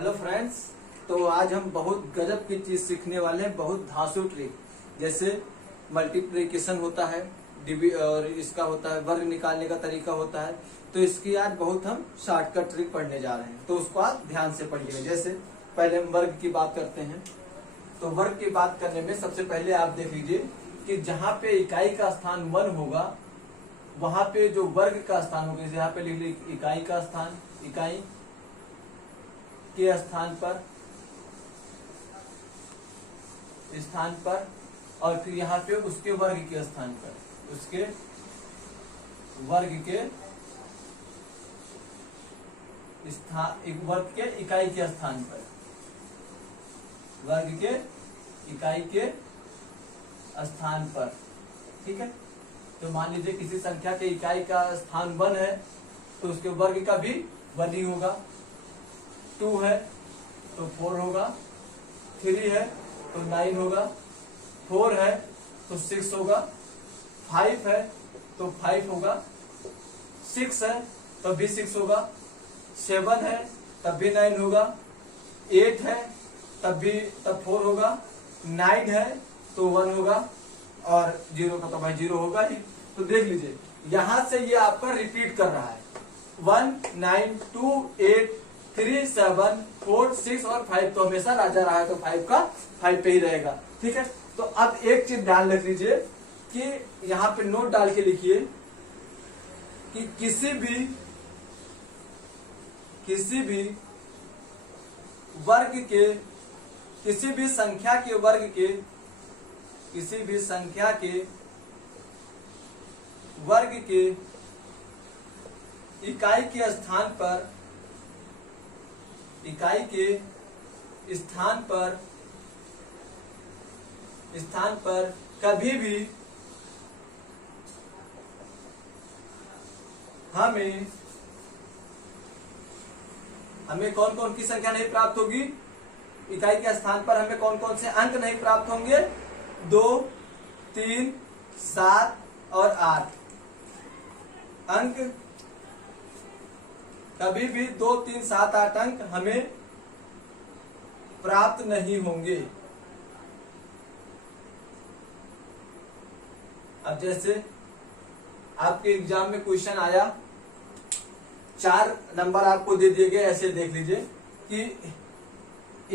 Hello friends. तो आज हम बहुत गजब की चीज सीखने वाले हैं, बहुत धांसू ट्रिक। जैसे मल्टीप्लिकेशन होता है, और इसका होता है वर्ग निकालने का तरीका होता है। तो इसकी आज बहुत हम शॉर्टकट ट्रिक पढ़ने जा रहे हैं, तो उसको आप ध्यान से पढ़िए। जैसे पहले हम वर्ग की बात करते हैं। तो वर्ग की बात करने में सबसे पहले आप देख लीजिए कि जहाँ पे इकाई का स्थान 1 होगा, वहां पे जो वर्ग का स्थान होगा, जैसे यहाँ पे लिख लीजिए इकाई का स्थान, इकाई के स्थान पर और फिर यहाँ पे उसके वर्ग के स्थान पर, उसके वर्ग के वर्ग के इकाई के स्थान पर, वर्ग के इकाई के स्थान पर। ठीक है। तो मान लीजिए किसी संख्या के इकाई का स्थान 1 है, तो उसके वर्ग का भी 1 ही होगा। 2 है तो 4 होगा, 3 है तो 9 होगा, 4 है तो 6 होगा, 5 है तो 5 होगा, 6 है तब भी 6 होगा, 7 है तब भी 9 होगा, 8 है तब 4 होगा, 9 है तो 1 होगा, और 0 का तो भाई 0 होगा ही। तो देख लीजिए यहां से ये आपका रिपीट कर रहा है, 1 9 2 8 3 7 4 6 और 5 तो हमेशा राजा रहा है, तो 5 का 5 पे ही रहेगा। ठीक है। तो अब एक चीज ध्यान रख लीजिए कि यहाँ पे नोट डाल के लिखिए कि किसी भी वर्ग के, किसी भी संख्या के वर्ग के, किसी भी संख्या के वर्ग के इकाई के स्थान पर, इकाई के स्थान पर कभी भी हमें कौन कौन की संख्या नहीं प्राप्त होगी, इकाई के स्थान पर हमें कौन कौन से अंक नहीं प्राप्त होंगे, 2 3 7 और 8 अंक, कभी भी 2 3 7 8 अंक हमें प्राप्त नहीं होंगे। अब जैसे आपके एग्जाम में क्वेश्चन आया, 4 नंबर आपको दे दिए गए, ऐसे देख लीजिए कि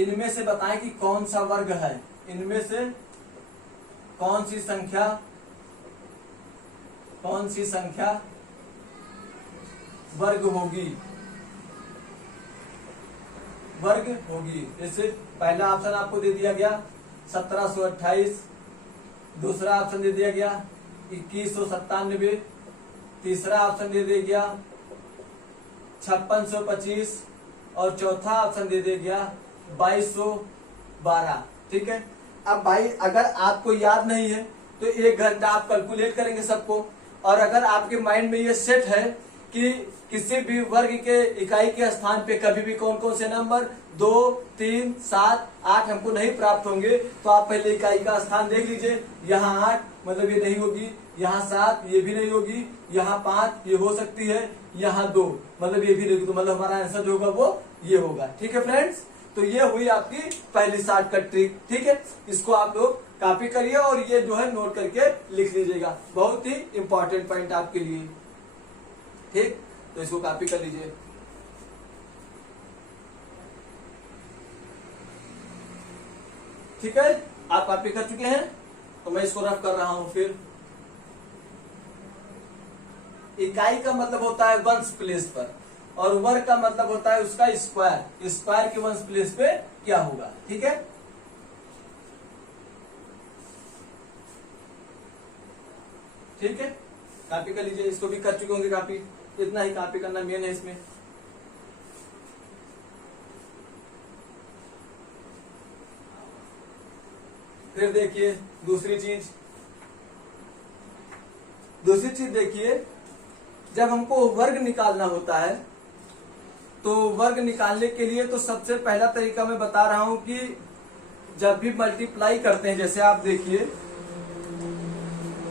इनमें से बताएं कि कौन सा वर्ग है, इनमें से कौन सी संख्या वर्ग होगी। जैसे पहला ऑप्शन आपको दे दिया गया 1728, दूसरा ऑप्शन दे दिया गया 2197, तीसरा ऑप्शन दे दिया गया 5625 और चौथा ऑप्शन दे दिया गया 2212। ठीक है। अब भाई अगर आपको याद नहीं है तो 1 घंटा आप कैलकुलेट करेंगे सबको, और अगर आपके माइंड में ये सेट है कि किसी भी वर्ग के इकाई के स्थान पे कभी भी कौन कौन से नंबर 2 3 7 8 हमको नहीं प्राप्त होंगे, तो आप पहले इकाई का स्थान देख लीजिए। यहाँ 8 मतलब ये नहीं होगी, यहाँ 7 ये भी नहीं होगी, यहाँ 5 ये हो सकती है, यहाँ 2 मतलब ये भी नहीं होगी, तो मतलब हमारा आंसर जो होगा वो ये होगा। ठीक है फ्रेंड्स। तो ये हुई आपकी पहली शॉर्टकट ट्रिक। ठीक है। इसको आप लोग कॉपी करिए और ये जो है नोट करके लिख लीजिएगा, बहुत ही इंपॉर्टेंट पॉइंट आपके लिए। ठीक। तो इसको कॉपी कर लीजिए। ठीक है। आप कॉपी कर चुके हैं तो मैं इसको रफ कर रहा हूं। फिर इकाई का मतलब होता है वंश प्लेस पर, और वर्ग का मतलब होता है उसका स्क्वायर, स्क्वायर के वंश प्लेस पे क्या होगा। ठीक है। ठीक है। कॉपी कर लीजिए, इसको भी कर चुके होंगे कॉपी, इतना ही कॉपी करना मेन है इसमें। फिर देखिए दूसरी चीज देखिए, जब हमको वर्ग निकालना होता है, तो वर्ग निकालने के लिए तो सबसे पहला तरीका मैं बता रहा हूं कि जब भी मल्टीप्लाई करते हैं, जैसे आप देखिए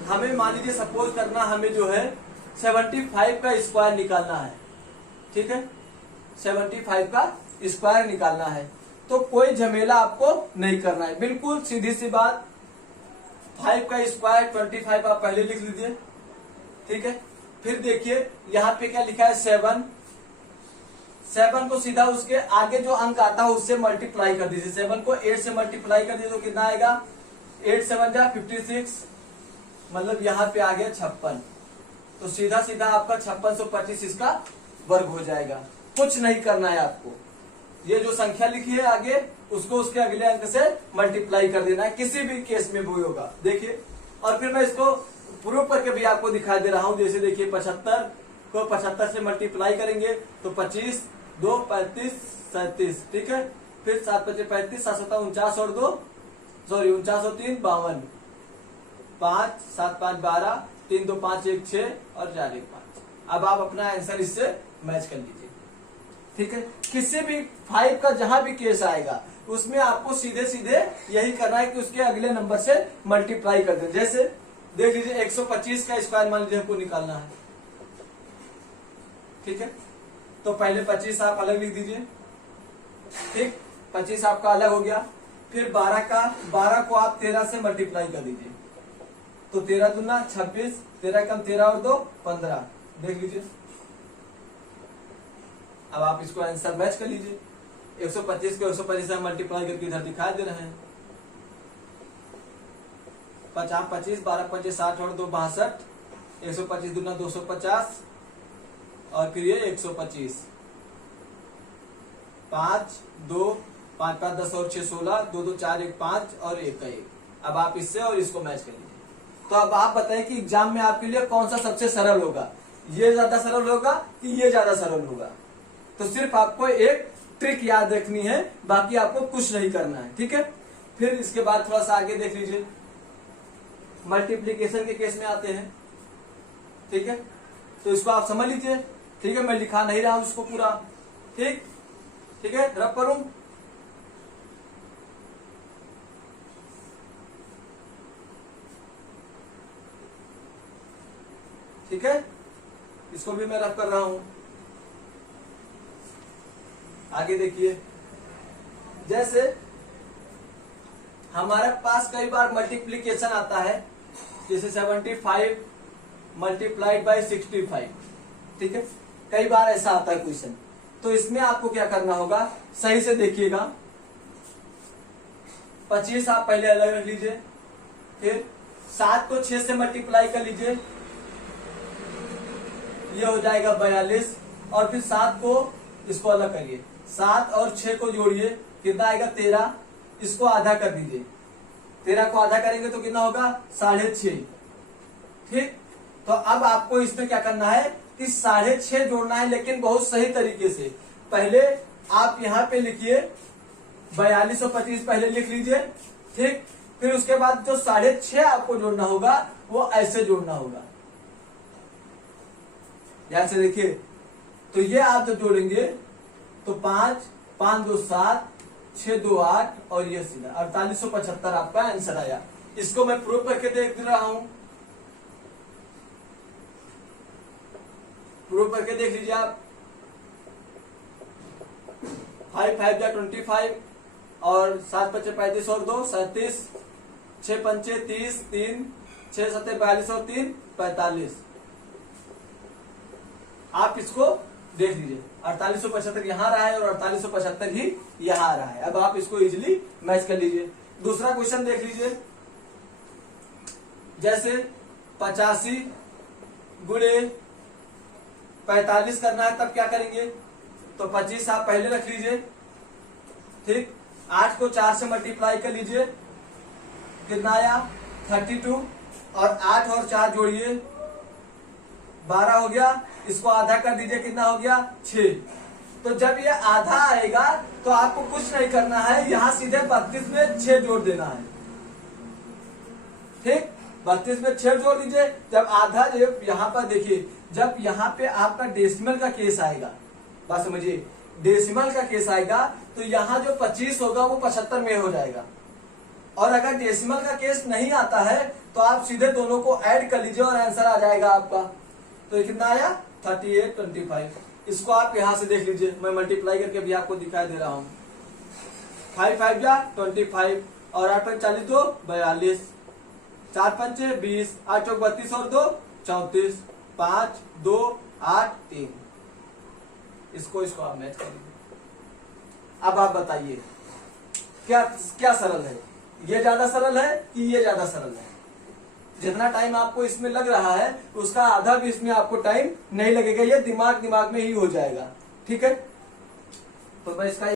हमें मान लीजिए सपोज करना, हमें जो है 75 का स्क्वायर निकालना है। ठीक है, 75 का स्क्वायर निकालना है। तो कोई झमेला आपको नहीं करना है, बिल्कुल सीधी सी बात। 5 का स्क्वायर 25 आप पहले लिख लीजिए, ठीक है। फिर देखिए यहाँ पे क्या लिखा है 7 को सीधा उसके आगे जो अंक आता है उससे मल्टीप्लाई कर दीजिए। 7 को 8 से मल्टीप्लाई कर दीजिए तो कितना आएगा, 8 7 जा 56, मतलब यहाँ पे आ गया 56। तो सीधा सीधा आपका 5625 इसका वर्ग हो जाएगा। कुछ नहीं करना है आपको, ये जो संख्या लिखी है आगे उसको उसके अगले अंक से मल्टीप्लाई कर देना है, किसी भी केस में वो होगा। देखिए, और फिर मैं इसको प्रूफ करके भी आपको दिखा दे रहा हूं। जैसे देखिए 75 को 75 से मल्टीप्लाई करेंगे तो 25 2 35 37, ठीक है। फिर 7 5 35 7 7 49 और 2 सॉरी 49 और 3 52, 5 7 5 12 3 2 5 1 6 और 4 1 5। अब आप अपना आंसर इससे मैच कर लीजिए, ठीक है। किसी भी 5 का जहां भी केस आएगा उसमें आपको सीधे सीधे यही करना है कि उसके अगले नंबर से मल्टीप्लाई कर दें। जैसे देख लीजिए 125 का स्क्वायर मान लीजिए हमको निकालना है, ठीक है। तो पहले 25 आप अलग लिख दीजिए, ठीक। 25 आपका अलग हो गया। फिर 12 को आप 13 से मल्टीप्लाई कर दीजिए तो 13 दूना 26, 13 कम 13 और 2 15, देख लीजिए। अब आप इसको आंसर मैच कर लीजिए। 125 को 125 से मल्टीप्लाई करके इधर दिखा दे रहे हैं। 50 25 12 5 60 और 2 62, 125 दूना 250 और फिर ये 125, 5 2 5 5 10 और 6 16, 2 2 4 1 5 और 1 का 1। अब आप इससे और इसको मैच कर लीजिए। तो अब आप बताएं कि एग्जाम में आपके लिए कौन सा सबसे सरल होगा, ये ज्यादा सरल होगा कि ये ज्यादा सरल होगा। तो सिर्फ आपको एक ट्रिक याद रखनी है, बाकी आपको कुछ नहीं करना है, ठीक है। फिर इसके बाद थोड़ा सा आगे देख लीजिए, मल्टीप्लीकेशन के केस में आते हैं, ठीक है। तो इसको आप समझ लीजिए, ठीक है। मैं लिखा नहीं रहा हूं उसको पूरा, ठीक ठीक है। रब करूं, ठीक है। इसको भी मैं रब कर रहा हूं। आगे देखिए, जैसे हमारे पास कई बार मल्टीप्लीकेशन आता है, जैसे 75 मल्टीप्लाइड बाई 65, ठीक है। कई बार ऐसा आता है क्वेश्चन। तो इसमें आपको क्या करना होगा, सही से देखिएगा। 25 आप पहले अलग रख लीजिए, फिर 7 को 6 से मल्टीप्लाई कर लीजिए, ये हो जाएगा 42। और फिर 7 को इसको अलग करिए, 7 और 6 को जोड़िए, कितना आएगा 13। इसको आधा कर दीजिए, 13 को आधा करेंगे तो कितना होगा 6.5, ठीक। तो अब आपको इसमें क्या करना है कि 6.5 जोड़ना है, लेकिन बहुत सही तरीके से। पहले आप यहाँ पे लिखिए 42 और 25 पहले लिख लीजिए, ठीक। फिर उसके बाद जो 6.5 आपको जोड़ना होगा वो ऐसे जोड़ना होगा, ध्यान से देखिए। तो ये आप जब जोड़ेंगे तो 5 5 2 7 6 2 8 और ये सीधा 4875 आपका आंसर आया। इसको मैं प्रूव करके देख रहा हूं, प्रूव करके देख लीजिए आप। 5 5 जा 25 और 7 5 35 और 2 37, 6 5 30, 3 6 7 42 और 3 45। आप इसको देख लीजिए, 4875 यहाँ रहा है और 4875 ही यहाँ आ रहा है। अब आप इसको इजीली मैच कर लीजिए। दूसरा क्वेश्चन देख लीजिए, जैसे 85 गुणे 45 करना है, तब क्या करेंगे, तो 25 आप पहले रख लीजिए, ठीक। 8 को 4 से मल्टीप्लाई कर लीजिए, कितना आया 32। और 8 और 4 जोड़िए, 12 हो गया। इसको आधा कर दीजिए, कितना हो गया 6। तो जब ये आधा आएगा तो आपको कुछ नहीं करना है, यहां सीधे 32 में 6 जोड़ देना है, ठीक। 32 में 6 जोड़ दीजिए। जब आधा यहाँ पर देखिए, जब यहाँ पे आपका डेसिमल का केस आएगा, बात समझिए, डेसिमल का केस आएगा तो यहाँ जो 25 होगा वो 75 में हो जाएगा। और अगर डेसिमल का केस नहीं आता है तो आप सीधे दोनों को ऐड कर लीजिए और आंसर आ जाएगा आपका। तो कितना आया 3825, इसको आप यहां से देख लीजिए, मैं मल्टीप्लाई करके भी आपको दिखाई दे रहा हूं। 5 5 जा 25 और 8 5 40 2 42, 4 5 20, 8 चौक 32 और 2 34, 5 2 8 3। इसको आप मैच करिए। अब आप बताइए क्या क्या सरल है, ये ज्यादा सरल है कि ये ज्यादा सरल है? जितना टाइम आपको इसमें लग रहा है उसका आधा भी इसमें आपको टाइम नहीं लगेगा, ये दिमाग में ही हो जाएगा। ठीक है, तो मैं इसका